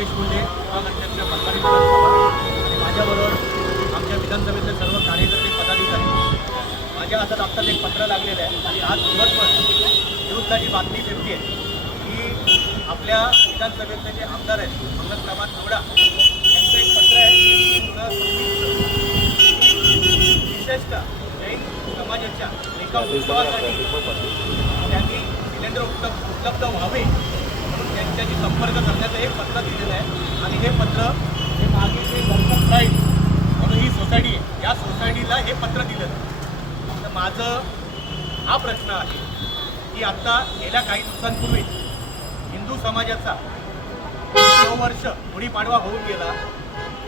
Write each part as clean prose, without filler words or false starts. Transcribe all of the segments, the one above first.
योगेश मुंडे, विभागाध्यक्ष भंडारी विधानसभा आणि माझ्याबरोबर आमच्या विधानसभेतले सर्व कार्यकर्ते पदाधिकारी. माझ्या हातात आत्ताच एक पत्र लागलेलं आहे आणि आज दिवसभर विरुद्धाची बातमी फिरते की आपल्या विधानसभेतले जे आमदार आहेत मंगल प्रभात नवडा यांचं एक पत्र आहे की विशेषतः जैन समाजाच्या एका उत्सवासाठी त्यांनी सिलेंडर उपलब्ध व्हावे म्हणून त्यांच्याशी संपर्क करण्याचं एक पत्र दिलेलं आहे. आणि हे पत्र हे मागे जे गणपत प्राईड म्हणून ही सोसायटी आहे, या सोसायटीला हे पत्र दिलेलं आहे. तर माझं हा प्रश्न आहे की आत्ता गेल्या काही दिवसांपूर्वी हिंदू समाजाचा 9 वर्ष गुढीपाडवा होऊन गेला.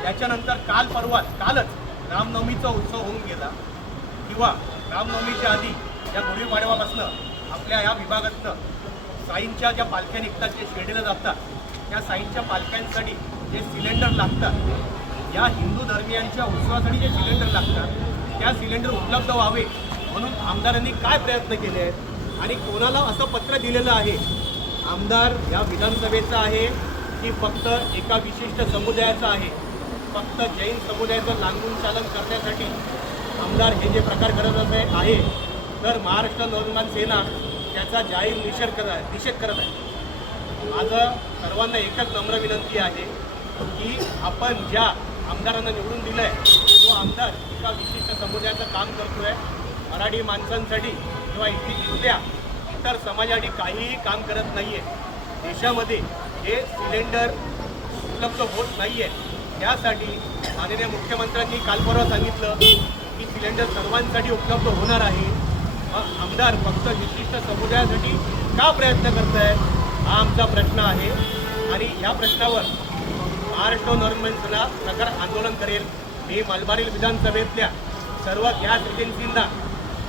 त्याच्यानंतर कालच रामनवमीचा उत्सव होऊन गेला किंवा रामनवमीच्या आधी या गुढीपाडवापासून आपल्या या विभागातनं साईंच्या ज्या पालख्या निघतात, जे शेडीला जातात, त्या साईंच्या पालख्यांसाठी जे सिलेंडर लागतात, या हिंदू धर्मियांच्या उत्सवासाठी जे सिलेंडर लागतात त्या सिलेंडर उपलब्ध व्हावे म्हणून आमदारांनी काय प्रयत्न केले आहेत आणि कोणाला असं पत्र दिलेलं आहे? आमदार या विधानसभेचा आहे की फक्त एका विशिष्ट समुदायाचा आहे? फक्त जैन समुदायाचं लांघून चालन करण्यासाठी आमदार हे जे प्रकार करत आहे तर महाराष्ट्र नवनिर्माण सेना त्याचा जाहीर निषेध करत आहे. माझं सर्वांना एकच नम्र विनंती आहे की आपण ज्या आमदारांना निवडून दिलं आहे तो आमदार एका विशिष्ट समुदायाचं काम करतो आहे. मराठी माणसांसाठी किंवा इथल्या इतर समाजासाठी काहीही काम करत नाही आहे. देशामध्ये हे सिलेंडर उपलब्ध होत नाही आहे. त्यासाठी माननीय मुख्यमंत्र्यांनी काल परवा सांगितलं की सिलेंडर सर्वांसाठी उपलब्ध होणार आहे. आमदार फक्त विशिष्ट समुदायासाठी का प्रयत्न करत आहे हा आमचा प्रश्न आहे. आणि या प्रश्नावर महाराष्ट्र नवनिर्माण सेना प्रकार आंदोलन करेल. मी मलबार विधानसभेतल्या सर्व गॅस एजन्सींना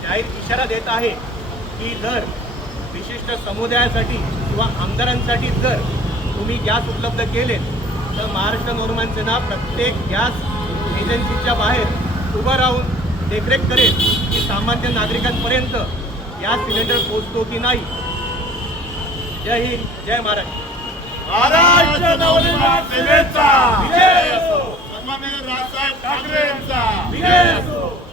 जाहीर इशारा देत आहे की जर विशिष्ट समुदायासाठी किंवा आमदारांसाठी जर तुम्ही गॅस उपलब्ध केले तर महाराष्ट्र नवनिर्माण सेना प्रत्येक गॅस एजन्सीच्या बाहेर उभं राहून देखरेख करेल की सामान्य नागरिकांपर्यंत गॅस सिलेंडर पोहोचतो की नाही. जय हिंद, जय महाराष्ट्र. महाराष्ट्र नवनिर्माण सेनेचा विजय असो. सन्माननीय राजसाहेब ठाकरे यांचा विजय असो.